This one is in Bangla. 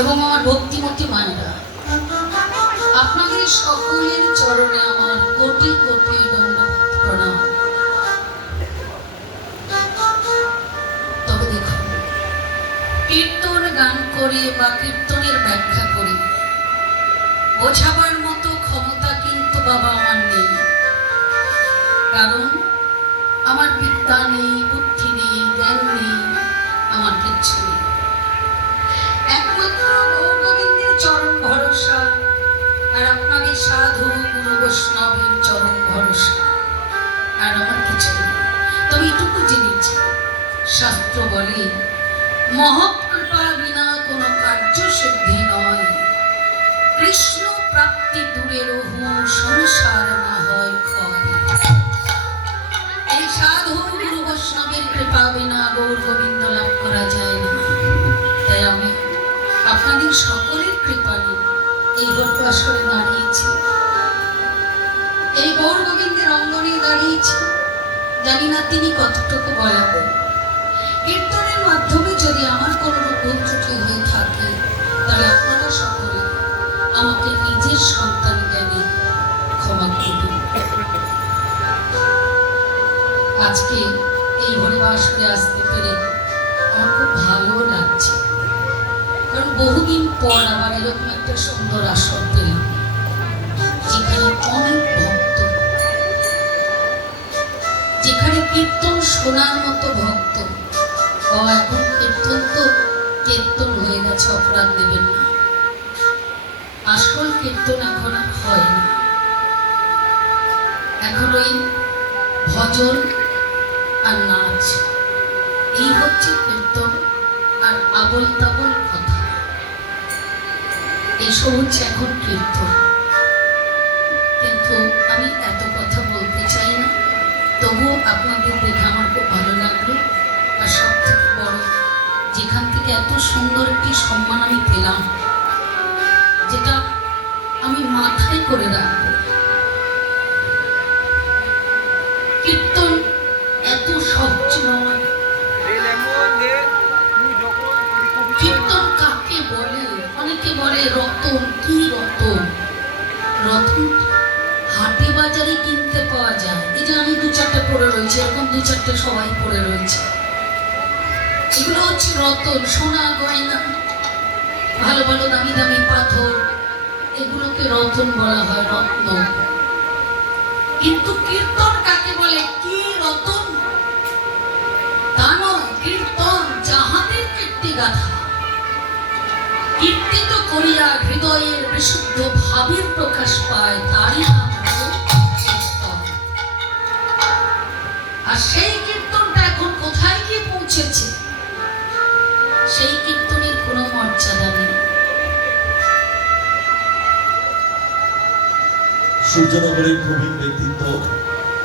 এবং আমার ভক্তিমতী মায়েরা, আপনাদের সকলের চরণে আমার কোটি কোটি দণ্ডবোধ প্রণাম। তবে দেখুন, কীর্তন গান করে বা কীর্তনের ব্যাখ্যা করে, বোঝাবার মতো ক্ষমতা কিন্তু বাবা আমার নেই। কারণ আমার বিদ্যা নেই বুদ্ধি নেই, জ্ঞান নেই আসরে দাঁড়িয়েছি। এই গৌর গোবিন্দের অঙ্গনে দাঁড়িয়েছি। জানি না তিনি কতটুকু বলাবেন কীর্তনের মাধ্যমে যদি আমার কোনো ভুল ত্রুটি হয়ে থাকে, তাহলে আপনারা সকলে আমাকে নিজের সন্তান জ্ঞানে ক্ষমা করবেন আজকে এই হরিবাসরে আসতে পেরে আমার খুব ভালো বহুদিন পর আবার এরকম একটা সুন্দর আসর পেলাম, যেখানে অনেক ভক্ত। যেখানে কীর্তন শোনার মতো ভক্ত। এখন কীর্তন তো, কীর্তন হয়ে গেছে, অপরাধ নেবেন না। আসল কীর্তন এখন আর হয় না। এখন ওই ভজন আর নাচ, এই হচ্ছে কীর্তন আর আবল তাবল কথা। এসব হচ্ছে এখন কীর্তন। কিন্তু আমি এত কথা বলতে চাই না। তবুও আপনাদের দেখে আমার খুব ভালো লাগল। আর সব থেকে বড়, যেখান থেকে এত সুন্দর একটি সম্মান আমি পেলাম, যেটা আমি মাথায় করে রাখব। কীর্তন এত সহজ নয়। পড়ে রয়েছে, এরকম দু চারটে সবাই পড়ে রয়েছে। এগুলো হচ্ছে রতন, সোনা, গয়না, ভালো ভালো দামি দামি পাথর, এগুলোকে রতন বলা হয়, রত্ন। কিন্তু কীর্তন কাকে বলে? কি রতন? তা নয়, কীর্তন যাহাদের কীর্তি গাথা। কীর্তিত করিয়া হৃদয়ের বিশুদ্ধ ভাবের প্রকাশ পায়, তারই নাম সূর্যনগরের প্রবীণ ব্যক্তিত্ব